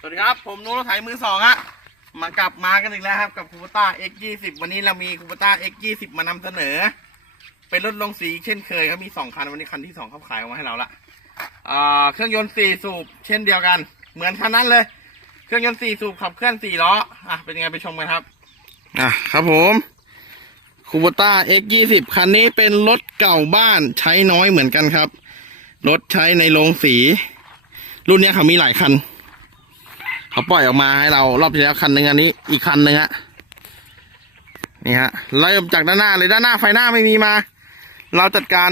สวัสดีครับ ผมนุ้รถไถมือสองฮะมากลับมากันอีกแล้วครับกับคูปต้า X 2 0 วันนี้เรามีคูปต้า X 2 0 มานำเสนอ เป็นรถลงสีเช่นเคยครับมีสองคันวันนี้คันที่สองเขาขายออกมาให้เราละอ่าเครื่องยนต์สี่สูบเช่นเดียวกัน เหมือนคันนั้นเลย เครื่องยนต์สี่สูบขับเคลื่อนสี่ล้ออะเป็นยังไงไปชมกันครับอะครับผมคูปต้า X 2 0 คันนี้เป็นรถเก่าบ้านใช้น้อยเหมือนกันครับรถใช้ในโรงสี รุ่นนี้เขามีหลายคัน เขาปล่อยออกมาให้เรารอบที่แล้วคันหนึ่งอันนี้ อีกคันหนึ่งฮะนี่ฮะเริ่มจากด้านหน้าเลยด้านหน้าไฟหน้าไม่มีมา เราจัดการ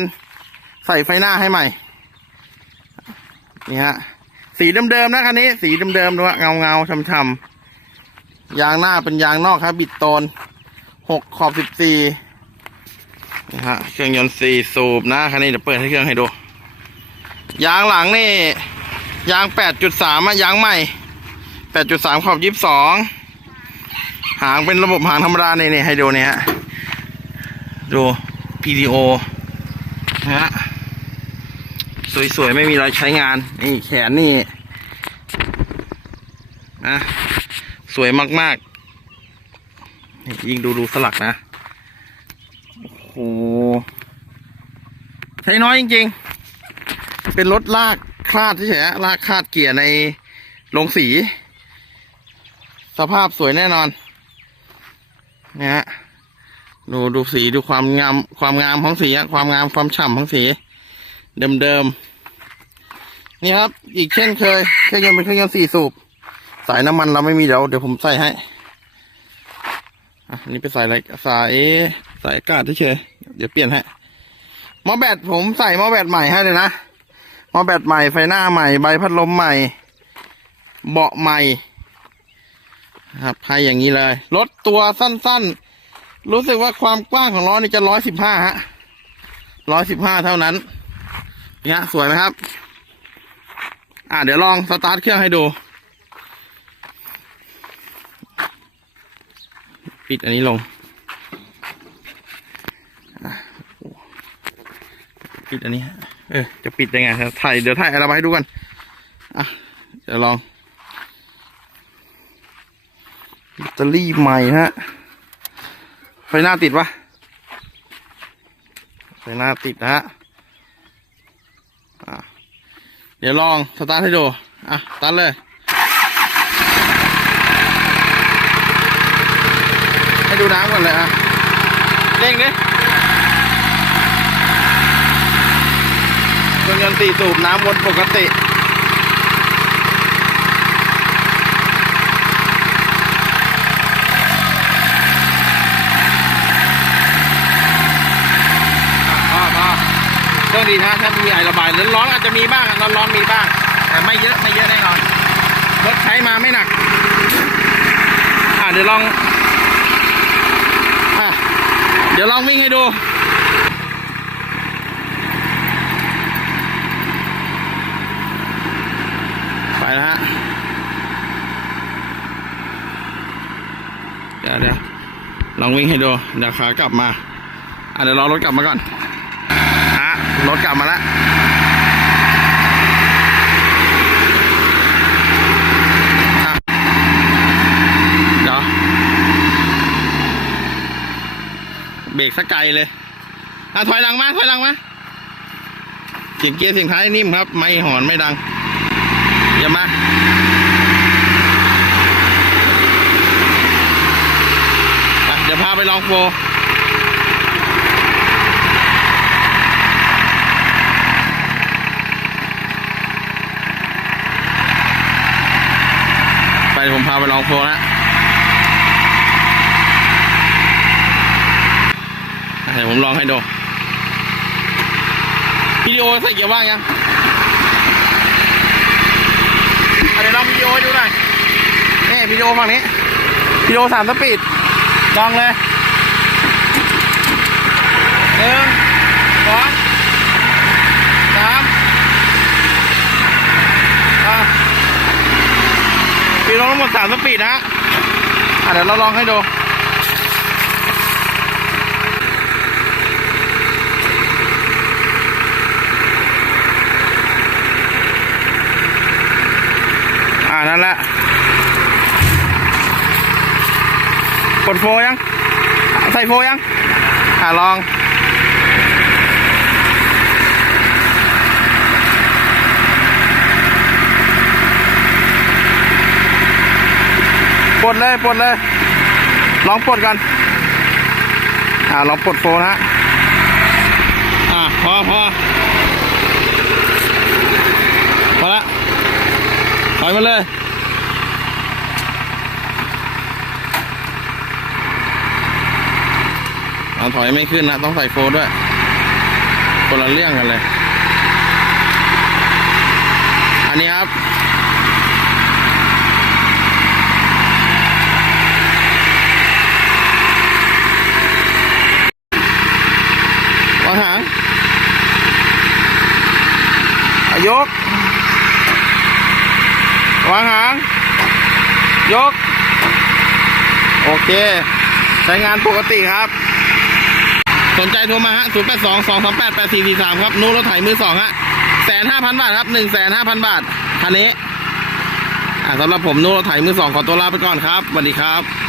ใส่ไฟหน้าให้ใหม่นี่ฮะสีเดิมๆนะคันนี้ สีเดิมๆด้วยเงาเงาๆช้ำๆยางหน้าเป็นยางนอกครับ บิดโตนหกขอบสิบสี่นี่ฮะเครื่องยนต์สี่สูบนะคันนี้เดี๋ยวเปิดให้เครื่องให้ดู ยางหลังนี่ ยางแปดจุดสามอะยางใหม่ ปดจุดสามขอบยี่สิบสองหางเป็นระบบหางธรรมดาเนี่ยให้ดูเนี่ยดู PDO นะฮะสวยๆ ไม่มีรอยใช้งาน นี่แขนนี่นะสวยมากๆนี่งดูดูสลักนะ โอ้โห ใช้น้อยจริงๆ เป็นรถลากคลาดเฉยๆลากคลาดเกียร์ในโรงสี สภาพสวยแน่นอนนะฮะดูดูสีดูความงามความงามของสีความงามความฉ่ำของสี เดิมๆนี่ครับ อีกเช่นเคยเครื่องยนต์เป็นเครื่องยนต์สี่สูบ สายน้ำมันเราไม่มีเดี๋ยวเดี๋ยวผมใส่ให้อะนี่เป็นสายอะไรสายสายอากาศเฉยเดี๋ยวเปลี่ยนให้มอแบตผมใส่มอแบตใหม่ให้เลยนะมอแบตใหม่ไฟหน้าใหม่ใบพัดลมใหม่ เบาะใหม่ ครับให้อย่างนี้เลยรถตัวสั้นๆ รู้สึกว่าความกว้างของล้อนี่จะร้อยสิบห้าฮะร้อยสิบห้าเท่านั้น เนี่ยสวยไหมครับ อ่าเดี๋ยวลองสตาร์ทเครื่องให้ดู ปิดอันนี้ลงอะโอ้ปิดอันนี้ เออ จะปิดยังไงถ่ายเดี๋ยวถ่ายอะไรมาให้ดูกัน อะ เดี๋ยวลองแบ ตเตอรี่ใหม่ฮะ ไฟหน้าติดปะไฟหน้าติดนะฮะเดี๋ยวลองสตาร์ทให้ดู อะสตาร์ทเลยให้ดูน้ำก่อนเลยอะเร่งดิเครื่องยนต์สี่สูบน้ำวนปกติ พอพอื่องดีนะถ้ามีไอระบายร้อนร้อนๆอาจจะมีบ้างร้อนร้อนๆมีบ้าง แต่ไม่เยอะไม่เยอะแน่นอนรถใช้มาไม่หนัก อะเดี๋ยวลองอะเดี๋ยวลองวิ่งให้ดูไปแล้วฮะเดี๋ยวเดี๋ยวลองวิ่งให้ดูเดี๋ยวขากลับมาอะเดี๋ยวรอรถกลับมาก่อน รถกลับมาแล้วอะเดี๋ยวเบรกสักไกลเลยอะถอยหลังมาถอยหลังมาเสียงเกียร์เสียงท้ายนิ่มครับ ไม่หอนไม่ดัง อย่ามาเดี๋ยวพาไปลองโฟร์ ไป ผมพาไปลองโฟนะเดี๋ยวผมลองให้ดูวิดีโอใส่เกียร์ว่างยังอะเดี๋ยวลองวิดีโอให้ดูหน่อยนี่วิดีโอฝั่งนี้วิดีโอสามสปีดลองเลยหนึ่งสองสามอะ ปีล งทั้งหมดสามสปีดนะฮะอะเดี๋ยวเราลองให้ดูอ่านั่นแหละกดโฟยัง ใส่โฟยัง อ่าลอง ป ลดเลยปลดเลย ลองปลดกันอ่าลองปลดโฟนะฮะอ่าพอพอพอละถอยมาเลยเอาถอยไม่ขึ้นนะต้องใส่โฟด้วยคนละเรื่องกันเลย อันนี้ครับ วางหางอา ยก วางหาง ยก โอเค ใช้งานปกติครับ สนใจโทรมาฮะ 0 8 2 2 3 8 8 4 4 3 ครับ นู้นรถไถมือสองฮะแสนห้าพันบาทครับหนึ่งแสนห้าพันบาท คันนี้อ่าสำหรับผมนู้นรถไถมือสองขอตัวลาไปก่อนครับสวัสดีครับ